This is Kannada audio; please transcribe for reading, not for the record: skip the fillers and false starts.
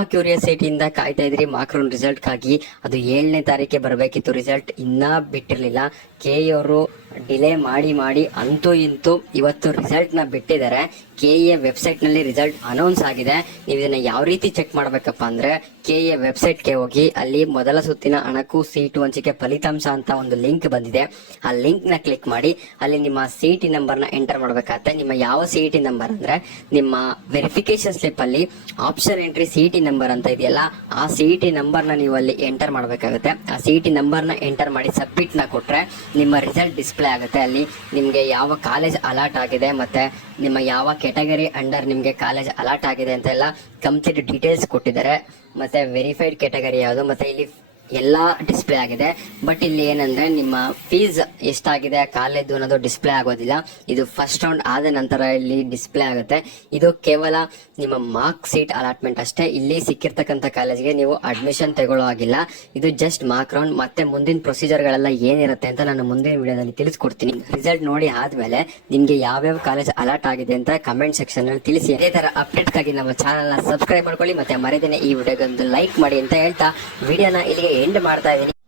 ತುಂಬಾ ಕ್ಯೂರಿಯಾಸಿಟಿಯಿಂದ ಕಾಯ್ತಾ ಇದ್ರಿ ಮಾಕ್ರೋನ್ ರಿಸಲ್ಟ್ಗಾಗಿ. ಅದು 7ನೇ ತಾರೀಕಿಗೆ ಬರಬೇಕಿತ್ತು, ರಿಸಲ್ಟ್ ಇನ್ನ ಬಿಟ್ಟಿರ್ಲಿಲ್ಲ. ಕೆ ಅವರು ಡಿಲೇ ಮಾಡಿ ಮಾಡಿ ಅಂತೂ ಇಂತೂ ಇವತ್ತು ರಿಸಲ್ಟ್ ನ ಬಿಟ್ಟಿದ್ದಾರೆ. ಕೆಎ ವೆಬ್ಸೈಟ್ ನಲ್ಲಿ ರಿಸಲ್ಟ್ ಅನೌನ್ಸ್ ಆಗಿದೆ. ನೀವು ಇದನ್ನ ಯಾವ ರೀತಿ ಚೆಕ್ ಮಾಡ್ಬೇಕಪ್ಪ ಅಂದ್ರೆ ಕೆಎ ವೆಬ್ಸೈಟ್ ಗೆ ಹೋಗಿ, ಅಲ್ಲಿ ಮೊದಲ ಸುತ್ತಿನ ಅಣಕು ಸೀಟು ಹಂಚಿಕೆ ಫಲಿತಾಂಶ ಅಂತ ಒಂದು ಲಿಂಕ್ ಬಂದಿದೆ. ಆ ಲಿಂಕ್ ನ ಕ್ಲಿಕ್ ಮಾಡಿ ಅಲ್ಲಿ ನಿಮ್ಮ ಸಿಇಟಿ ನಂಬರ್ ನ ಎಂಟರ್ ಮಾಡ್ಬೇಕಾಗತ್ತೆ. ನಿಮ್ಮ ಯಾವ ಸಿಇಟಿ ನಂಬರ್ ಅಂದ್ರೆ ನಿಮ್ಮ ವೆರಿಫಿಕೇಶನ್ ಸ್ಲಿಪ್ ಅಲ್ಲಿ ಆಪ್ಷನ್ ಎಂಟ್ರಿ ಸಿಇಟಿ ನಂಬರ್ ಅಂತ ಇದೆಯಲ್ಲ, ಆ ಸಿಇಟಿ ನಂಬರ್ ನ ನೀವು ಅಲ್ಲಿ ಎಂಟರ್ ಮಾಡ್ಬೇಕಾಗುತ್ತೆ. ಆ ಸಿಇಟಿ ನಂಬರ್ ನ ಎಂಟರ್ ಮಾಡಿ ಸಬ್ಮಿಟ್ ನ ಕೊಟ್ರೆ ನಿಮ್ಮ ರಿಸಲ್ಟ್ ಡಿಸ್ಪ್ಲೇ ಆಗುತ್ತೆ. ಅಲ್ಲಿ ನಿಮ್ಗೆ ಯಾವ ಕಾಲೇಜ್ ಅಲಾಟ್ ಆಗಿದೆ ಮತ್ತೆ ನಿಮ್ಮ ಯಾವ ಕೆಟಗರಿ ಅಂಡರ್ ನಿಮ್ಗೆ ಕಾಲೇಜ್ ಅಲಾಟ್ ಆಗಿದೆ ಅಂತ ಎಲ್ಲ ಕಂಪ್ಲೀಟ್ ಡೀಟೇಲ್ಸ್ ಕೊಟ್ಟಿದ್ದಾರೆ. ಮತ್ತೆ ವೆರಿಫೈಡ್ ಕೆಟಗರಿ ಯಾವುದು ಮತ್ತೆ ಇಲ್ಲಿ ಎಲ್ಲಾ ಡಿಸ್ಪ್ಲೇ ಆಗಿದೆ. ಬಟ್ ಇಲ್ಲಿ ಏನಂದ್ರೆ ನಿಮ್ಮ ಫೀಸ್ ಎಷ್ಟಾಗಿದೆ ಕಾಲೇಜ್ ಅನ್ನೋದು ಡಿಸ್ಪ್ಲೇ ಆಗೋದಿಲ್ಲ. ಇದು ಫಸ್ಟ್ ರೌಂಡ್ ಆದ ನಂತರ ಇಲ್ಲಿ ಡಿಸ್ಪ್ಲೇ ಆಗುತ್ತೆ. ಇದು ಕೇವಲ ನಿಮ್ಮ ಮಾರ್ಕ್ ಸೀಟ್ ಅಲಾಟ್ಮೆಂಟ್ ಅಷ್ಟೇ. ಇಲ್ಲಿ ಸಿಕ್ಕಿರ್ತಕ್ಕಂಥ ಕಾಲೇಜ್ಗೆ ನೀವು ಅಡ್ಮಿಷನ್ ತಗೊಳ್ಳೋ ಆಗಿಲ್ಲ. ಇದು ಜಸ್ಟ್ ಮಾರ್ಕ್ ರೌಂಡ್. ಮತ್ತೆ ಮುಂದಿನ ಪ್ರೊಸೀಜರ್ ಗಳೆಲ್ಲ ಏನಿರುತ್ತೆ ಅಂತ ನಾನು ಮುಂದಿನ ವಿಡಿಯೋದಲ್ಲಿ ತಿಳಿಸ್ಕೊಡ್ತೀನಿ. ರಿಸಲ್ಟ್ ನೋಡಿ ಆದ್ಮೇಲೆ ನಿಮ್ಗೆ ಯಾವ್ಯಾವ ಕಾಲೇಜ್ ಅಲಾಟ್ ಆಗಿದೆ ಅಂತ ಕಮೆಂಟ್ ಸೆಕ್ಷನ್ ನಲ್ಲಿ ತಿಳಿಸಿ. ಇದೇ ತರ ಅಪ್ಡೇಟ್ ಗಾಗಿ ನಮ್ಮ ಚಾನಲ್ ನ ಸಬ್ಸ್ಕ್ರೈಬ್ ಮಾಡ್ಕೊಳ್ಳಿ. ಮತ್ತೆ ಮರೆದೇನೆ ಈ ವಿಡಿಯೋಗೆ ಒಂದು ಲೈಕ್ ಮಾಡಿ ಅಂತ ಹೇಳ್ತಾ ವಿಡಿಯೋನ ಇಲ್ಲಿಗೆ ಎಂಡ್ ಮಾಡ್ತಾ ಇದ್ದೀನಿ.